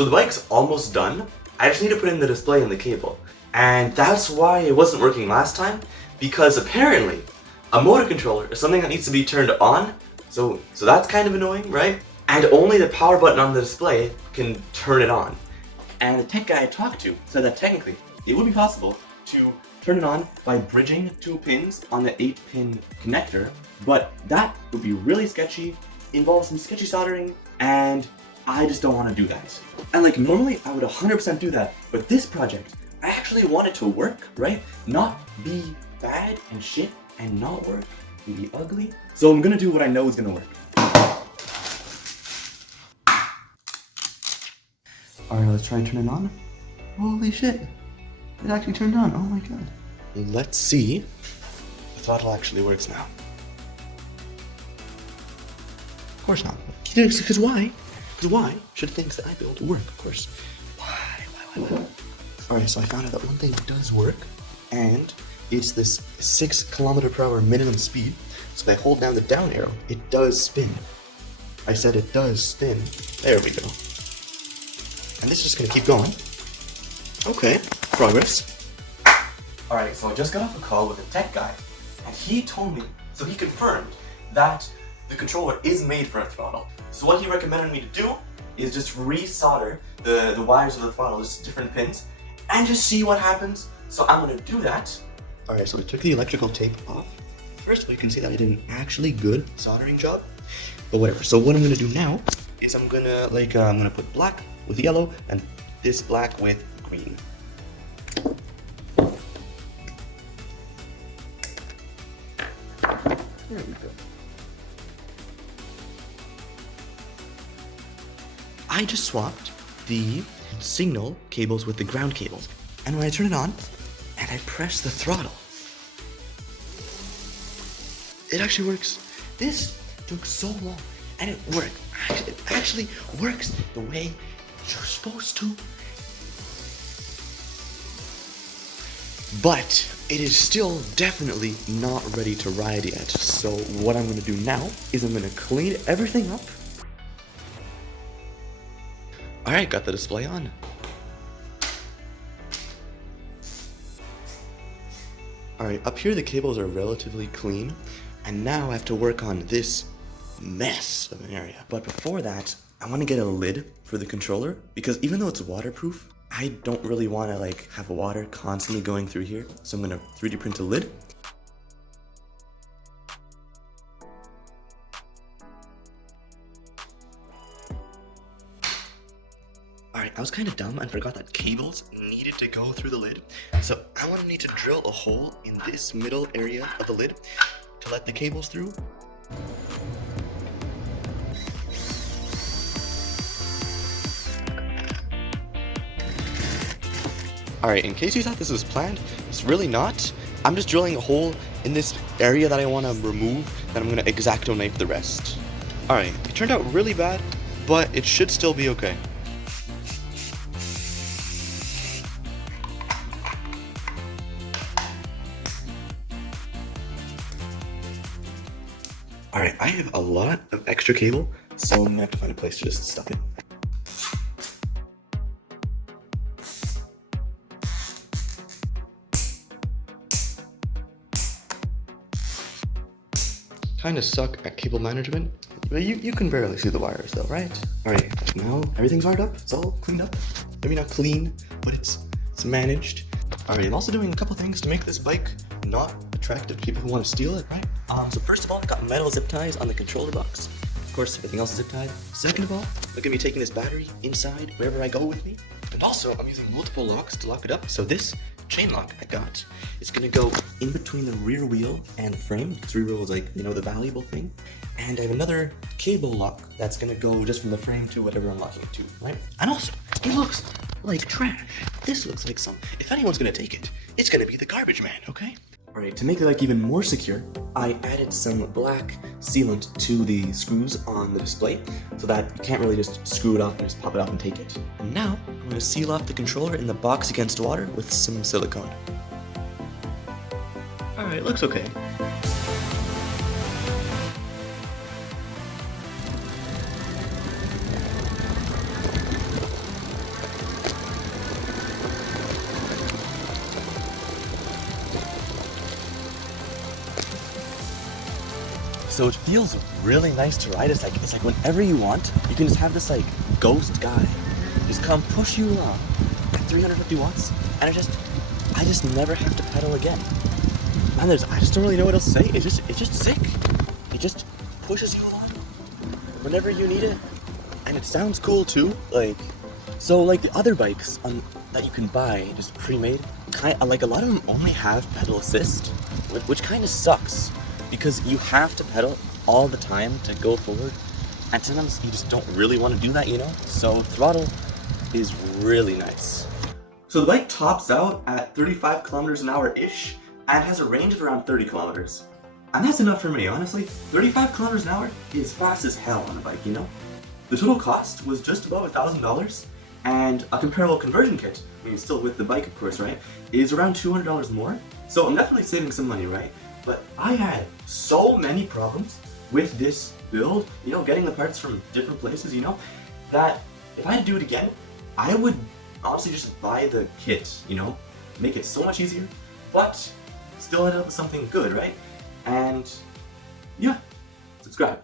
So the bike's almost done. I just need to put in the display and the cable. And that's why it wasn't working last time, because apparently a motor controller is something that needs to be turned on. So that's kind of annoying, right? And only the power button on the display can turn it on. And the tech guy I talked to said that technically it would be possible to turn it on by bridging 2 pins on the 8-pin connector, but that would be really sketchy, involve some sketchy soldering, and I just don't want to do that. And like normally I would 100% do that, but this project, I actually want it to work, right? Not be bad and shit and not work and be ugly. So I'm gonna do what I know is gonna work. Alright, let's try and turn it on. Holy shit, it actually turned on, oh my god. Let's see if the throttle actually works now. Of course not. Because why? Because why should things that I build work, of course? Why? Alright, so I found out that one thing does work, and it's this 6 km/h minimum speed. So if I hold down the down arrow, it does spin. I said it does spin. There we go. And this is just gonna keep going. Okay, progress. Alright, so I just got off a call with a tech guy, and he told me, so he confirmed that the controller is made for a throttle. So what he recommended me to do is just resolder the wires of the throttle, just different pins, and just see what happens. So I'm gonna do that. Alright, so we took the electrical tape off. First of all, you can see that I did an actually good soldering job, but whatever. So what I'm gonna do now is I'm gonna put black with yellow and this black with green. There we go. I just swapped the signal cables with the ground cables. And when I turn it on, and I press the throttle, it actually works. This took so long, and it worked. It actually works the way you're supposed to. But it is still definitely not ready to ride yet. So what I'm gonna do now is I'm gonna clean everything up. Alright, got the display on. Alright, up here the cables are relatively clean, and now I have to work on this mess of an area. But before that, I want to get a lid for the controller, because even though it's waterproof, I don't really want to have water constantly going through here. So I'm going to 3D print a lid. Alright, I was kind of dumb and forgot that cables needed to go through the lid. So I'm going to need to drill a hole in this middle area of the lid to let the cables through. Alright, in case you thought this was planned, it's really not. I'm just drilling a hole in this area that I want to remove, then I'm going to X-Acto knife the rest. Alright, it turned out really bad, but it should still be okay. Alright, I have a lot of extra cable, so I'm gonna have to find a place to just stuff it. Kinda suck at cable management, but you can barely see the wires though, right? Alright, now everything's wired up, it's all cleaned up. Maybe not clean, but it's managed. Alright, I'm also doing a couple things to make this bike not attractive to people who want to steal it, right? So first of all, I've got metal zip ties on the controller box. Of course, everything else is zip tied. Second of all, I'm gonna be taking this battery inside wherever I go with me. And also, I'm using multiple locks to lock it up. So this chain lock I got is gonna go in between the rear wheel and the frame. The rear wheel is the valuable thing. And I have another cable lock that's gonna go just from the frame to whatever I'm locking it to, right? And also, it looks like trash. This looks like if anyone's gonna take it, it's gonna be the garbage man, okay? Alright, to make it even more secure, I added some black sealant to the screws on the display so that you can't really just screw it off and just pop it off and take it. And now, I'm going to seal off the controller in the box against water with some silicone. Alright, looks okay. So it feels really nice to ride. It's like whenever you want, you can just have this like ghost guy just come push you along at 350 watts, and I just never have to pedal again. Man, I just don't really know what else to say. It's just sick. It just pushes you along whenever you need it, and it sounds cool too. So the other bikes that you can buy just pre-made, like a lot of them only have pedal assist, which kind of sucks because you have to pedal all the time to go forward, and sometimes you just don't really want to do that, you know? So throttle is really nice. So the bike tops out at 35 kilometers an hour-ish and has a range of around 30 kilometers. And that's enough for me, honestly. 35 kilometers an hour is fast as hell on a bike, you know? The total cost was just above $1,000, and a comparable conversion kit, I mean still with the bike of course, right, is around $200 more. So I'm definitely saving some money, right? But I had so many problems with this build, you know, getting the parts from different places, you know, that if I had to do it again, I would honestly just buy the kit, you know, make it so much easier, but still end up with something good, right? And yeah, subscribe.